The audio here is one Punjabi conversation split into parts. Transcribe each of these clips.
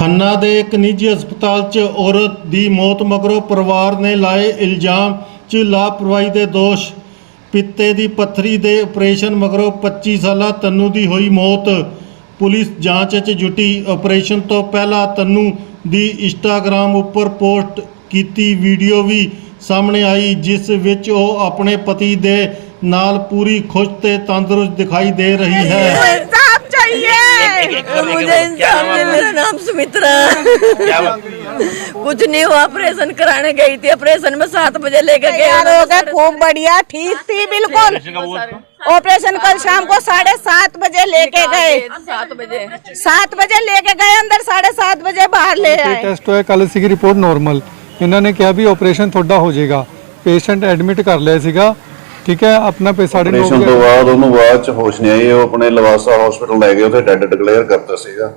ਖੰਨਾ ਦੇ ਇੱਕ ਨਿੱਜੀ ਹਸਪਤਾਲ 'ਚ ਔਰਤ ਦੀ ਮੌਤ ਮਗਰੋਂ ਪਰਿਵਾਰ ਨੇ ਲਾਏ ਇਲਜ਼ਾਮ 'ਚ ਲਾਪਰਵਾਹੀ ਦੇ ਦੋਸ਼ ਪਿੱਤੇ ਦੀ ਪੱਥਰੀ ਦੇ ਆਪਰੇਸ਼ਨ ਮਗਰੋਂ 25 ਸਾਲਾ ਤੰਨੂ ਦੀ ਹੋਈ ਮੌਤ ਪੁਲਿਸ ਜਾਂਚ 'ਚ ਜੁਟੀ ਆਪਰੇਸ਼ਨ ਤੋਂ ਪਹਿਲਾਂ ਤੰਨੂ ਦੀ ਇੰਸਟਾਗ੍ਰam ਉੱਪਰ ਪੋਸਟ ਕੀਤੀ ਵੀਡੀਓ ਵੀ ਸਾਹਮਣੇ ਆਈ ਜਿਸ ਵਿੱਚ ਉਹ ਆਪਣੇ ਪਤੀ ਦੇ ਨਾਲ ਪੂਰੀ ਖੁਸ਼ ਤੇ ਤੰਦਰੁਸਤ ਦਿਖਾਈ ਦੇ ਰਹੀ ਹੈ इंसाफ चाहिए मुझे इंसाफ दे मेरा नाम सुमित्रा कुछ नहीं हुआ ऑपरेशन कराने गई थी ऑपरेशन में सात बजे लेकर गए तैयार हो गए खूब बढ़िया ठीक थी बिल्कुल ऑपरेशन कल शाम को साढ़े सात बजे लेके गए सात बजे सात बजे लेके गए अंदर साढ़े सात बजे बाहर ले आए ਟੈਸਟ ਹੋਇਆ ਕੱਲ ਸੀਗੀ ਰਿਪੋਰਟ ਨਾਰਮਲ ਇਹਨਾਂ ਨੇ ਕਿਹਾ ਵੀ ਆਪਰੇਸ਼ਨ ਤੁਹਾਡਾ ਹੋ ਜਾਏਗਾ ਪੇਸ਼ੈਂਟ ਐਡਮਿਟ ਕਰ ਲਿਆ ਸੀਗਾ ਠੀਕ ਹੈ ਆਪਣਾ ਪੇ ਸਾਢੇ ਨੌ ਆਪਰੇਸ਼ਨ ਤੋਂ ਬਾਅਦ ਉਹਨੂੰ ਬਾਅਦ ਚ ਹੋਸ਼ ਨਹੀਂ ਆਈ ਉਹ ਆਪਣੇ ਲਵਾਸਾ ਹਸਪੀਟਲ ਲੈ ਗਏ ਉੱਥੇ ਡੈਡ ਡਿਕਲੇਅਰ ਕਰਤਾ ਸੀਗਾ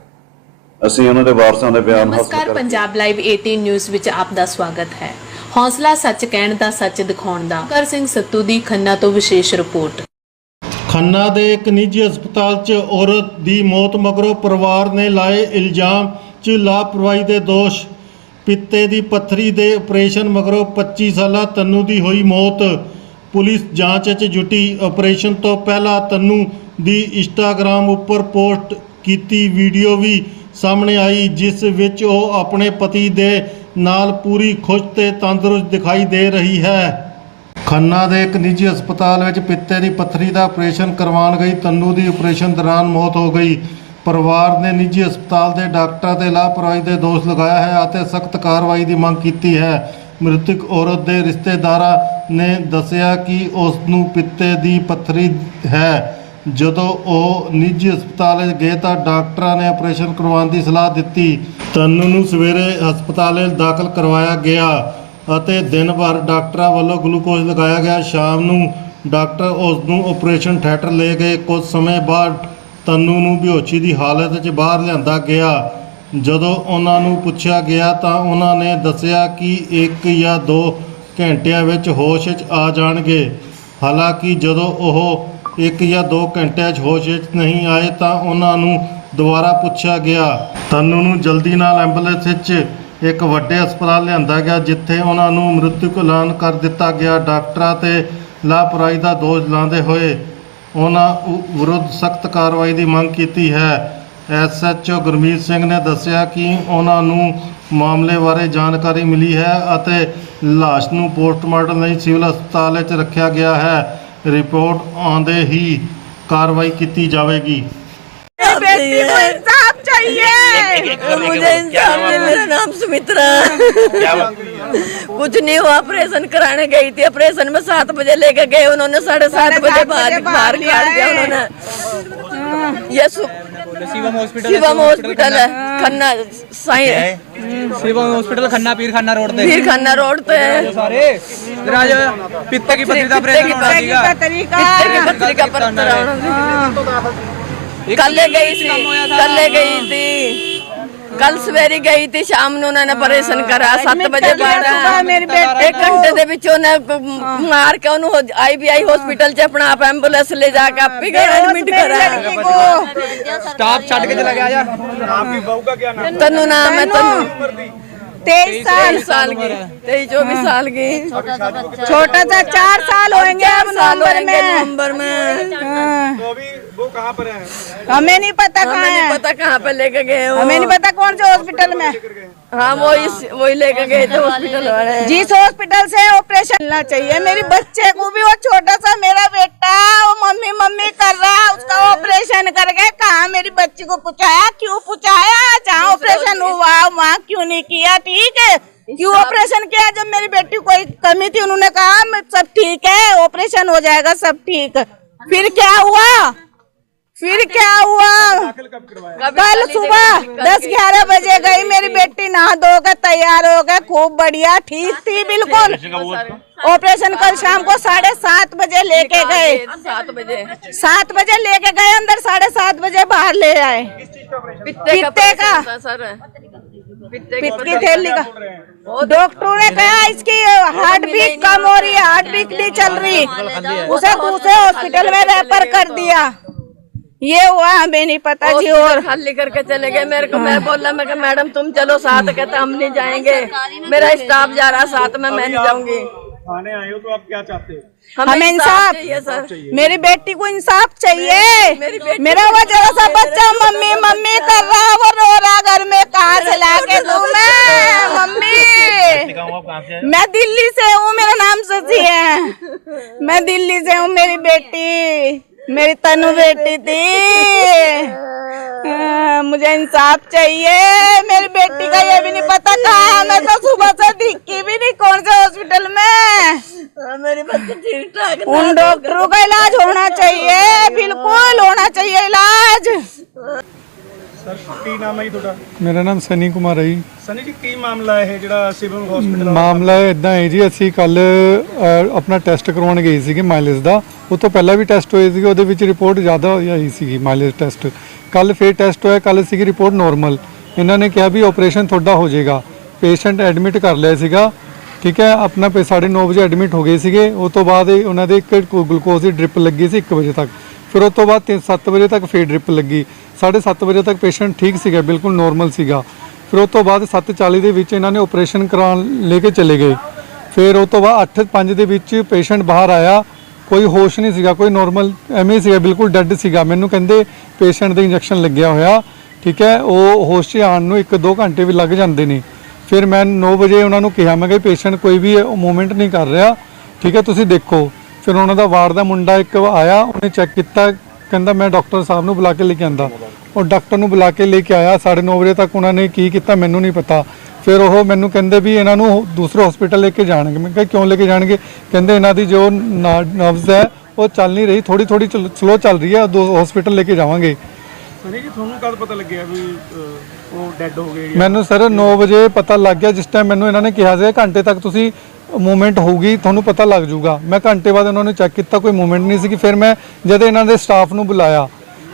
ਅਸੀਂ ਉਹਨਾਂ ਦੇ ਵਾਰਸਾਂ ਦੇ ਬਿਆਨ ਹਾਸਲ ਨਮਸਕਾਰ ਕਰ ਪੰਜਾਬ ਲਾਈਵ 18 ਨਿਊਜ਼ ਵਿੱਚ ਆਪ ਦਾ ਸਵਾਗਤ ਹੈ। ਹੌਸਲਾ ਸੱਚ ਕਹਿਣ ਦਾ ਸੱਚ ਦਿਖਾਉਣ ਦਾ। ਕਰ ਸਿੰਘ ਸੱਤੂ ਦੀ ਖੰਨਾ ਤੋਂ ਵਿਸ਼ੇਸ਼ ਰਿਪੋਰਟ। ਖੰਨਾ ਦੇ ਇੱਕ ਨਿੱਜੀ ਹਸਪਤਾਲ 'ਚ ਔਰਤ ਦੀ ਮੌਤ ਮਗਰੋਂ ਪਰਿਵਾਰ ਨੇ ਲਾਏ ਇਲਜ਼ਾਮ 'ਚ ਲਾਪਰਵਾਹੀ ਦੇ ਦੋਸ਼। ਪਿੱਤੇ ਦੀ ਪੱਥਰੀ ਦੇ ਆਪਰੇਸ਼ਨ ਮਗਰੋਂ 25 ਸਾਲਾ ਤੰਨੂ ਦੀ ਹੋਈ ਮੌਤ। ਪੁਲਿਸ ਜਾਂਚ 'ਚ ਜੁਟੀ। ਆਪਰੇਸ਼ਨ ਤੋਂ ਪਹਿਲਾਂ ਤੰਨੂ ਦੀ ਇੰਸਟਾਗ੍ਰam ਉੱਪਰ ਪੋਸਟ ਕੀਤੀ ਵੀਡੀਓ ਵੀ ਸਾਹਮਣੇ ਆਈ, ਜਿਸ ਵਿੱਚ ਉਹ ਆਪਣੇ ਪਤੀ ਦੇ ਨਾਲ ਪੂਰੀ ਖੁਸ਼ ਤੇ ਤੰਦਰੁਸਤ ਦਿਖਾਈ ਦੇ ਰਹੀ ਹੈ। ਖੰਨਾ ਦੇ ਇੱਕ ਨਿੱਜੀ ਹਸਪਤਾਲ ਵਿੱਚ ਪਿੱਤੇ ਦੀ ਪੱਥਰੀ ਦਾ ਆਪਰੇਸ਼ਨ ਕਰਵਾਉਣ ਗਈ। ਤੰਨੂ ਦੀ ਆਪਰੇਸ਼ਨ ਦੌਰਾਨ ਮੌਤ ਹੋ ਗਈ। ਪਰਿਵਾਰ ਨੇ ਨਿੱਜੀ ਹਸਪਤਾਲ ਦੇ ਡਾਕਟਰਾਂ ਤੇ ਲਾਪਰਵਾਹੀ ਦੇ ਦੋਸ਼ ਲਗਾਇਆ ਹੈ ਅਤੇ ਸਖਤ ਕਾਰਵਾਈ ਦੀ ਮੰਗ ਕੀਤੀ ਹੈ। ਮ੍ਰਿਤਕ ਔਰਤ ਦੇ ਰਿਸ਼ਤੇਦਾਰਾਂ ਨੇ ਦੱਸਿਆ ਕਿ ਉਸ ਨੂੰ ਪਿੱਤੇ ਦੀ ਪੱਥਰੀ ਹੈ। ਜਦੋਂ ਉਹ ਨਿੱਜੀ ਹਸਪਤਾਲ ਗਏ ਤਾਂ ਡਾਕਟਰਾਂ ਨੇ ਆਪਰੇਸ਼ਨ ਕਰਵਾਉਣ ਦੀ ਸਲਾਹ ਦਿੱਤੀ। ਤੰਨੂ ਨੂੰ ਸਵੇਰੇ ਹਸਪਤਾਲ ਦਾਖਲ ਕਰਵਾਇਆ ਗਿਆ ਅਤੇ ਦਿਨ ਭਰ ਡਾਕਟਰਾਂ ਵੱਲੋਂ ਗਲੂਕੋਜ਼ ਲਗਾਇਆ ਗਿਆ। ਸ਼ਾਮ ਨੂੰ ਡਾਕਟਰ ਉਸ ਨੂੰ ਆਪਰੇਸ਼ਨ ਥੀਏਟਰ ਲੈ ਗਏ। ਕੁਝ ਸਮੇਂ ਬਾਅਦ ਤੰਨੂ ਨੂੰ ਬਿਹੋਸ਼ੀ ਦੀ ਹਾਲਤ 'ਚ ਬਾਹਰ ਲਿਆਂਦਾ ਗਿਆ। ਜਦੋਂ ਉਹਨਾਂ ਨੂੰ ਪੁੱਛਿਆ ਗਿਆ ਤਾਂ ਉਹਨਾਂ ਨੇ ਦੱਸਿਆ ਕਿ ਇੱਕ ਜਾਂ ਦੋ ਘੰਟਿਆਂ ਵਿੱਚ ਹੋਸ਼ ਵਿੱਚ ਆ ਜਾਣਗੇ। ਹਾਲਾਂਕਿ ਜਦੋਂ ਉਹ ਇੱਕ ਜਾਂ ਦੋ ਘੰਟਿਆਂ 'ਚ ਹੋਸ਼ ਵਿੱਚ ਨਹੀਂ ਆਏ ਤਾਂ ਉਹਨਾਂ ਨੂੰ ਦੁਬਾਰਾ ਪੁੱਛਿਆ ਗਿਆ। ਤੰਨੂ ਨੂੰ ਜਲਦੀ ਨਾਲ ਐਂਬੂਲੈਂਸ ਵਿੱਚ ਇੱਕ ਵੱਡੇ ਹਸਪਤਾਲ ਲਿਆਂਦਾ ਗਿਆ, ਜਿੱਥੇ ਉਹਨਾਂ ਨੂੰ ਮ੍ਰਿਤਕ ਐਲਾਨ ਕਰ ਦਿੱਤਾ ਗਿਆ। ਡਾਕਟਰਾਂ ਤੇ ਲਾਪਰਵਾਹੀ ਦਾ ਦੋਸ਼ ਲਾਉਂਦੇ ਹੋਏ ਉਹਨਾਂ ਵਿਰੁੱਧ ਸਖਤ ਕਾਰਵਾਈ ਦੀ ਮੰਗ ਕੀਤੀ ਹੈ। ਐਸਐਚਓ ਗੁਰਮੀਤ ਸਿੰਘ ਨੇ ਦੱਸਿਆ ਕਿ ਉਹਨਾਂ ਨੂੰ ਮਾਮਲੇ ਬਾਰੇ ਜਾਣਕਾਰੀ ਮਿਲੀ ਹੈ ਅਤੇ ਲਾਸ਼ ਨੂੰ ਪੋਸਟਮਾਰਟਮ ਲਈ ਸਿਵਲ ਹਸਪਤਾਲ ਵਿੱਚ ਰੱਖਿਆ ਗਿਆ ਹੈ। ਰਿਪੋਰਟ ਆਉਂਦੇ ਹੀ ਕਾਰਵਾਈ ਕੀਤੀ ਜਾਵੇਗੀ बेटी को इंसाफ चाहिए मुझे इंसाफ दे मेरा नाम सुमित्रा कुछ नहीं हुआ ऑपरेशन कराने गई थी ऑपरेशन में सात बजे लेकर गए उन्होंने साढ़े सात साढ़े बजे सात बाहर बजे बाहर बाहर ले काट दिया आए। उन्होंने ये सु- शिवम हॉस्पिटल है ਖੰਨਾ ਸਾਈਂ ਸਿਵਲ ਖੰਨਾ ਰੋਡ ਤੇ। ਫਿਰ ਖਾਨਾ ਰੋਡ ਤੇ। ਸਾਰੇ। ਰਾਜ ਪਿੱਤੇ ਕੀ ਪਤਰੀ ਦਾ ਪ੍ਰੇਸ਼ਨ ਹੋਣਾ ਸੀਗਾ। ਕਿੱਥੇ ਕੀ ਪੱਤਰਿਕਾ ਪੱਤਰ ਆਉਣਾ ਸੀ। ਕੱਲੇ ਗਈ ਸੀ। ਕੱਲੇ ਗਈ ਸੀ। का पत्थर एक कल ले कल गई काम होया थी था। कल ले गई थी कल सवेरे गई थी शाम ਨੂੰ ਉਹਨਾਂ ਨੇ ਆਪਰੇਸ਼ਨ ਕਰਾ 7 ਵਜੇ ਕਰ ਲਿਆ ਸੁਬਾਹ ਬਾਅਦ ਮੇਰੀ ਬੇਟੀ ਇੱਕ ਘੰਟੇ ਦੇ ਵਿੱਚ ਉਹਨੇ ਕ- ਮਾਰ ਕੇ ਉਹਨੂੰ ਆਈਬੀਆਈ ਹਸਪੀਟਲ 'ਚ ਆਪਣਾ ਆਪ ਐਂਬੂਲੈਂਸ ਲੈ ਜਾ ਕੇ ਆਪੇ ਐਡਮਿਟ ਕਰਾਇਆ स्टाफ छट के चला गया जा ਤੈਨੂੰ ਨਾਮ ਹੈ ਤੈਨੂੰ तेईस साल 23 साल की 23 24 साल की छोटा सा चार साल होंगे अब साल नवंबर होंगे में नवंबर में हाँ। हमें नहीं पता कहाँ है। पता कहाँ पर लेके गए हमें नहीं पता कौन से हॉस्पिटल में। हाँ। वो इस वही लेके गए थे हॉस्पिटल वाले। जिस हॉस्पिटल से ऑपरेशन करना चाहिए मेरी बच्चे को भी वो छोटा सा मेरा बेटा वो मम्मी मम्मी कर रहा उसका ऑपरेशन करके कहा मेरी बच्ची को पूछाया? क्यों पूछाया? जहाँ ऑपरेशन हुआ वहाँ क्यों नहीं किया? ठीक है। क्यों ऑपरेशन किया? जब मेरी बेटी कोई कमी थी उन्होंने कहा सब ठीक है ऑपरेशन हो जाएगा सब ठीक। फिर क्या हुआ? फिर क्या हुआ? कल सुबह दस ग्यारह बजे गई मेरी बेटी नहा धो के तैयार हो गए खूब बढ़िया ठीक थी बिल्कुल। ऑपरेशन कल शाम को साढ़े सात बजे लेके गए। सात बजे। सात बजे लेके गए अंदर साढ़े सात बजे बाहर ले आए। पित्ते का पित्ते की? थैली का। डॉक्टरों ने कहा इसकी हार्ट बीट कम हो रही है हार्ट बीट नहीं चल रही। उसे दूसरे हॉस्पिटल में रेफर कर दिया। ये हुआ हमें नहीं पता जी और खाली करके चले गए। मेरे को मैं बोला मैं कहा मैडम तुम चलो साथ कहता हम नहीं जाएँगे। मेरा स्टाफ जा रहा साथ में मैं नहीं जाऊँगी। थाने आए हो तो आप क्या चाहते हो? हमें इंसाफ चाहिए सर। मेरी बेटी को इंसाफ चाहिए। मेरा वो जरा सा बच्चा मम्मी मम्मी कर रहा वो रो रहा घर में कहाँ से ला के दूँ मैं? मम्मी। मैं दिल्ली से हूँ मेरा नाम सची है। मैं दिल्ली से हूँ मेरी बेटी। मेरी तनु बेटी थी। आ, मुझे इंसाफ चाहिए। मेरी बेटी का ये भी नहीं पता था मैं तो सुबह से दिखी भी नहीं कौन से हॉस्पिटल में। मेरी बच्ची ठीक ठाक उन डॉक्टरों का इलाज होना चाहिए। बिल्कुल होना चाहिए इलाज। ਸਰ ਕੀ ਨਾਮ ਹੈ ਜੀ ਤੁਹਾਡਾ? ਮੇਰਾ ਨਾਮ ਸਨੀ ਕੁਮਾਰ ਹੈ ਜੀ। ਸਨੀ ਜੀ ਕੀ ਮਾਮਲਾ ਇਹ ਜਿਹੜਾ ਸਿਵਲ ਹਸਪੀਟਲ ਮਾਮਲਾ ਇਦਾਂ ਹੈ ਜੀ ਅਸੀਂ ਕੱਲ ਆਪਣਾ ਟੈਸਟ ਕਰਵਾਉਣ ਗਏ ਸੀਗੇ ਮਾਈਲੇਜ ਦਾ। ਉਹ ਤੋਂ ਪਹਿਲਾਂ ਵੀ ਟੈਸਟ ਹੋਏ ਸੀਗੇ ਉਹਦੇ ਵਿੱਚ ਰਿਪੋਰਟ ਜ਼ਿਆਦਾ ਆਈ ਸੀਗੀ ਮਾਈਲੇਜ ਟੈਸਟ ਕੱਲ ਫੇਰ ਟੈਸਟ ਹੋਇਆ ਕੱਲ ਸੀਗੀ ਰਿਪੋਰਟ ਨਾਰਮਲ ਇਹਨਾਂ ਨੇ ਕਿਹਾ ਵੀ ਆਪਰੇਸ਼ਨ ਤੁਹਾਡਾ ਹੋ ਜਾਏਗਾ। ਪੇਸ਼ੈਂਟ ਐਡਮਿਟ ਕਰ ਲਿਆ ਸੀਗਾ। ਠੀਕ ਹੈ ਆਪਣਾ ਪੇ 9:30 ਵਜੇ ਐਡਮਿਟ ਹੋ ਗਏ ਸੀਗੇ। ਉਸ ਤੋਂ ਬਾਅਦ ਉਹਨਾਂ ਦੇ ਇੱਕ ਗਲੂਕੋਜ਼ ਦੀ ਡ੍ਰਿਪ ਲੱਗੀ ਸੀ 1 ਵਜੇ ਤੱਕ। ਫਿਰ ਉਸ ਤੋਂ ਬਾਅਦ 7 ਵਜੇ ਤੱਕ ਫੇਰ ਡ੍ਰਿਪ ਲੱਗੀ। 7:30 ਵਜੇ ਤੱਕ ਪੇਸ਼ੈਂਟ ਠੀਕ ਸੀਗਾ, ਬਿਲਕੁਲ ਨੋਰਮਲ ਸੀਗਾ। ਫਿਰ ਉਸ ਤੋਂ ਬਾਅਦ 7:40 ਦੇ ਵਿੱਚ ਇਹਨਾਂ ਨੇ ਆਪਰੇਸ਼ਨ ਕਰਾਉਣ ਲੈ ਕੇ ਚਲੇ ਗਏ। ਫਿਰ ਉਸ ਤੋਂ ਬਾਅਦ 8:05 ਦੇ ਵਿੱਚ ਪੇਸ਼ੈਂਟ ਬਾਹਰ ਆਇਆ। ਕੋਈ ਹੋਸ਼ ਨਹੀਂ ਸੀਗਾ, ਕੋਈ ਨਾਰਮਲ ਐਵੇਂ ਸੀਗਾ, ਬਿਲਕੁਲ ਡੈੱਡ ਸੀਗਾ। ਮੈਨੂੰ ਕਹਿੰਦੇ ਪੇਸ਼ੈਂਟ ਦੇ ਇੰਜੈਕਸ਼ਨ ਲੱਗਿਆ ਹੋਇਆ। ਠੀਕ ਹੈ, ਉਹ ਹੋਸ਼ 'ਚ ਆਉਣ ਨੂੰ 1-2 ਘੰਟੇ ਵੀ ਲੱਗ ਜਾਂਦੇ ਨੇ। ਫਿਰ ਮੈਂ 9 ਵਜੇ ਉਹਨਾਂ ਨੂੰ ਕਿਹਾ, ਮੈਂ ਕਿ ਪੇਸ਼ੈਂਟ ਕੋਈ ਵੀ ਮੂਵਮੈਂਟ ਨਹੀਂ ਕਰ ਰਿਹਾ। ਠੀਕ ਹੈ, ਤੁਸੀਂ ਦੇਖੋ। ਫਿਰ ਉਹਨਾਂ ਦਾ ਵਾਰਡ ਦਾ ਮੁੰਡਾ ਇੱਕ ਆਇਆ ਉਹਨੇ ਚੈੱਕ ਕੀਤਾ ਕਹਿੰਦਾ ਮੈਂ ਡਾਕਟਰ ਸਾਹਿਬ ਨੂੰ ਬੁਲਾ ਕੇ ਲੈ ਕੇ ਆਂਦਾ। ਉਹ ਡਾਕਟਰ ਨੂੰ ਬੁਲਾ ਕੇ ਲੈ ਕੇ ਆਇਆ 9:30 ਵਜੇ ਤੱਕ ਉਹਨਾਂ ਨੇ ਕੀ ਕੀਤਾ ਮੈਨੂੰ ਨਹੀਂ ਪਤਾ। ਫਿਰ ਉਹ ਮੈਨੂੰ ਕਹਿੰਦੇ ਵੀ ਇਹਨਾਂ ਨੂੰ ਦੂਸਰੇ ਹਸਪੀਟਲ ਲੈ ਕੇ ਜਾਣਗੇ। ਮੈਂ ਕਿਹਾ ਕਿਉਂ ਲੈ ਕੇ ਜਾਣਗੇ? ਕਹਿੰਦੇ ਇਹਨਾਂ ਦੀ ਜੋ ਨਰਵਸ ਹੈ ਉਹ ਚੱਲ ਨਹੀਂ ਰਹੀ ਥੋੜੀ ਥੋੜੀ ਸਲੋ ਚੱਲ ਰਹੀ ਹੈ ਦੋ ਹਸਪੀਟਲ ਲੈ ਕੇ ਜਾਵਾਂਗੇ। ਜੀ ਤੁਹਾਨੂੰ ਕਦ ਪਤਾ ਲੱਗਿਆ ਵੀ ਅਹ, ਉਹ ਡੈੱਡ ਹੋ ਗਏ ਮੈਨੂੰ ਸਰ 9 ਵਜੇ ਪਤਾ ਲੱਗ ਗਿਆ ਜਿਸ ਟਾਈਮ ਮੈਨੂੰ ਇਹਨਾਂ ਨੇ ਕਿਹਾ ਸੀ ਘੰਟੇ ਤੱਕ ਤੁਸੀਂ ਮੂਵਮੈਂਟ ਹੋਊਗੀ ਤੁਹਾਨੂੰ ਪਤਾ ਲੱਗ ਜਾਊਗਾ। ਮੈਂ ਘੰਟੇ ਬਾਅਦ ਉਹਨਾਂ ਨੂੰ ਚੈੱਕ ਕੀਤਾ ਕੋਈ ਮੂਵਮੈਂਟ ਨਹੀਂ ਸੀ ਫਿਰ ਮੈਂ ਜਦ ਇਹਨਾਂ ਦੇ ਸਟਾਫ ਨੂੰ ਬੁਲਾਇਆ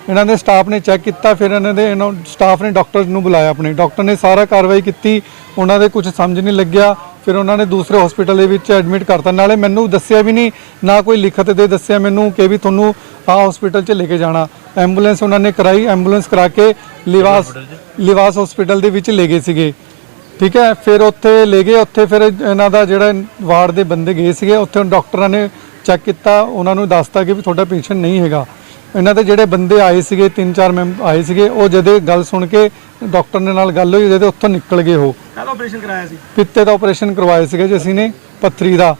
ਇਹਨਾਂ ਦੇ ਸਟਾਫ ਨੇ ਚੈੱਕ ਕੀਤਾ ਫਿਰ ਇਹਨਾਂ ਦੇ ਇਹਨਾਂ ਸਟਾਫ ਨੇ ਡਾਕਟਰ ਨੂੰ ਬੁਲਾਇਆ ਆਪਣੇ। ਡਾਕਟਰ ਨੇ ਸਾਰਾ ਕਾਰਵਾਈ ਕੀਤੀ ਉਹਨਾਂ ਦੇ ਕੁਝ ਸਮਝ ਨਹੀਂ ਲੱਗਿਆ ਫਿਰ ਉਹਨਾਂ ਨੇ ਦੂਸਰੇ ਹਸਪੀਟਲ ਦੇ ਵਿੱਚ ਐਡਮਿਟ ਕਰਤਾ। ਨਾਲੇ ਮੈਨੂੰ ਦੱਸਿਆ ਵੀ ਨਹੀਂ ਨਾ ਕੋਈ ਲਿਖਤ ਦੇ ਦੱਸਿਆ ਮੈਨੂੰ ਕਿ ਵੀ ਤੁਹਾਨੂੰ ਆਹ ਹਸਪੀਟਲ 'ਚ ਲੈ ਕੇ ਜਾਣਾ। ਐਂਬੂਲੈਂਸ ਉਹਨਾਂ ਨੇ ਕਰਾਈ ਐਂਬੂਲੈਂਸ ਕਰਾ ਕੇ ਲਿਵਾਸ ਲਿਵਾਸ ਹਸਪੀਟਲ ਦੇ ਵਿੱਚ ਲੈ ਗਏ ਸੀਗੇ। ਠੀਕ ਹੈ ਫਿਰ ਉੱਥੇ ਲੈ ਗਏ ਉੱਥੇ ਫਿਰ ਇਹਨਾਂ ਦਾ ਜਿਹੜਾ ਵਾਰਡ ਦੇ ਬੰਦੇ ਗਏ ਸੀਗੇ ਉੱਥੇ ਡਾਕਟਰਾਂ ਨੇ ਚੈੱਕ ਕੀਤਾ ਉਹਨਾਂ ਨੂੰ ਦੱਸਤਾ ਕਿ ਵੀ ਤੁਹਾਡਾ ਪੇਸ਼ੈਂਟ ਨਹੀਂ ਹੈਗਾ। ਇਹਨਾਂ ਦੇ ਜਿਹੜੇ ਬੰਦੇ ਆਏ ਸੀਗੇ ਤਿੰਨ ਚਾਰ ਮੈਂਬ ਆਏ ਸੀਗੇ ਉਹ ਜਦੇ ਗੱਲ ਸੁਣ ਕੇ ਡਾਕਟਰ ਦੇ ਨਾਲ ਗੱਲ ਹੋਈ ਜਦੇ ਉੱਥੋਂ ਨਿਕਲ ਗਏ ਉਹ। ਕਦ ਆਪਰੇਸ਼ਨ ਕਰਾਇਆ ਸੀ? ਪਿੱਤੇ ਦਾ ਆਪਰੇਸ਼ਨ ਕਰਵਾਇਆ ਸੀਗਾ ਜੀ ਅਸੀਂ ਨੇ ਪੱਥਰੀ ਦਾ।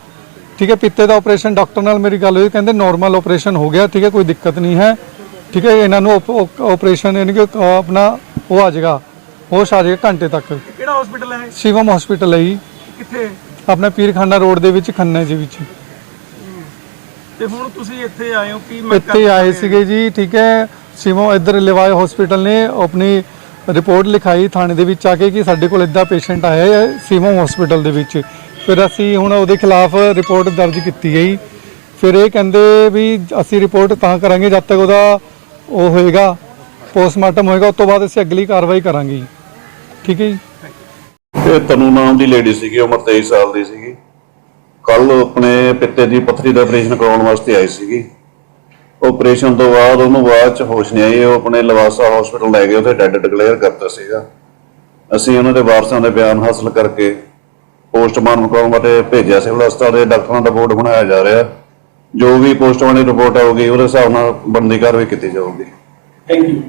ਠੀਕ ਹੈ ਪਿੱਤੇ ਦਾ ਆਪਰੇਸ਼ਨ ਡਾਕਟਰ ਨਾਲ ਮੇਰੀ ਗੱਲ ਹੋਈ ਕਹਿੰਦੇ ਨਾਰਮਲ ਆਪਰੇਸ਼ਨ ਹੋ ਗਿਆ ਠੀਕ ਹੈ ਕੋਈ ਦਿੱਕਤ ਨਹੀਂ ਹੈ। ਠੀਕ ਹੈ ਇਹਨਾਂ ਨੂੰ ਆਪਰੇਸ਼ਨ ਯਾਨੀ ਕਿ ਆਪਣਾ ਉਹ ਆ ਜਾਏਗਾ। ਹੋਸ਼ ਆ ਜਾਏਗਾ ਘੰਟੇ ਤੱਕ। ਕਿਹੜਾ ਹਸਪੀਟਲ ਹੈ ਸ਼ਿਵਮ ਹਸਪੀਟਲ ਹੈ ਜੀ। ਕਿੱਥੇ? ਆਪਣਾ ਪੀਰਖਾਨਾ ਰੋਡ ਦੇ ਵਿੱਚ ਖੰਨਾ ਦੇ ਵਿੱਚ। ਤੇ ਹੁਣ ਤੁਸੀਂ ਇੱਥੇ ਆਏ ਹੋ ਕੀ ਮੈਂ ਇੱਥੇ ਆਏ ਸੀਗੇ ਜੀ ਠੀਕ ਹੈ। ਸਿਮੋ ਇੱਧਰ ਲਿਵਾਏ ਹਸਪੀਟਲ ਨੇ ਆਪਣੀ ਰਿਪੋਰਟ ਲਿਖਾਈ ਥਾਣੇ ਦੇ ਵਿੱਚ ਆ ਕੇ ਕਿ ਸਾਡੇ ਕੋਲ ਇਦਾਂ ਪੇਸ਼ੈਂਟ ਆਇਆ ਹੈ ਸਿਮੋ ਹਸਪੀਟਲ ਦੇ ਵਿੱਚ। ਫਿਰ ਅਸੀਂ ਹੁਣ ਉਹਦੇ ਖਿਲਾਫ ਰਿਪੋਰਟ ਦਰਜ ਕੀਤੀ ਗਈ ਫਿਰ ਇਹ ਕਹਿੰਦੇ ਵੀ ਅਸੀਂ ਰਿਪੋਰਟ ਤਾਂ ਕਰਾਂਗੇ ਜਦ ਤੱਕ ਉਹਦਾ ਉਹ ਹੋਏਗਾ ਪੋਸਟਮਾਰਟਮ ਹੋਏਗਾ ਉਸ ਤੋਂ ਬਾਅਦ ਅਸੀਂ ਅਗਲੀ ਕਾਰਵਾਈ ਕਰਾਂਗੇ ਜੀ। ਠੀਕ ਹੈ ਜੀ। ਇਹ ਤਨੂ ਨਾਮ ਦੀ ਲੇਡੀ ਸੀਗੀ ਉਮਰ 23 ਸਾਲ ਦੀ ਸੀਗੀ। ਕੱਲ ਆਪਣੇ ਪਿੱਤੇ ਦੀ ਪੱਥਰੀ ਦਾ ਆਪਰੇਸ਼ਨ ਕਰਾਉਣ ਵਾਸਤੇ ਆਈ ਸੀਗੀ। ਆਪਰੇਸ਼ਨ ਤੋਂ ਬਾਅਦ ਉਹਨੂੰ ਬਾਅਦ ਚ ਹੋਸ਼ ਨਹੀਂ ਆਈ ਉਹ ਆਪਣੇ ਲਵਾਸਾ ਹਸਪੀਟਲ ਲੈ ਗਏ ਉੱਥੇ ਡੈੱਡ ਡਿਕਲੇਅਰ ਕਰਤਾ ਸੀਗਾ। ਅਸੀਂ ਉਹਨਾਂ ਦੇ ਵਾਰਸਾਂ ਦੇ ਬਿਆਨ ਹਾਸਲ ਕਰਕੇ ਪੋਸਟਮਾਰਟਮ ਕਰਾਉਣ ਵਾਸਤੇ ਭੇਜਿਆ ਸਿਵਲ ਹਸਪਤਾਲ ਦੇ ਡਾਕਟਰਾਂ ਦਾ ਰਿਪੋਰਟ ਬਣਾਇਆ ਜਾ ਰਿਹਾ। ਜੋ ਵੀ ਪੋਸਟਮਾਰਟਮ ਰਿਪੋਰਟ ਆਊਗੀ ਉਹਦੇ ਹਿਸਾਬ ਨਾਲ ਬਣਦੀ ਕਾਰਵਾਈ ਕੀਤੀ ਜਾਊਗੀ। Thank you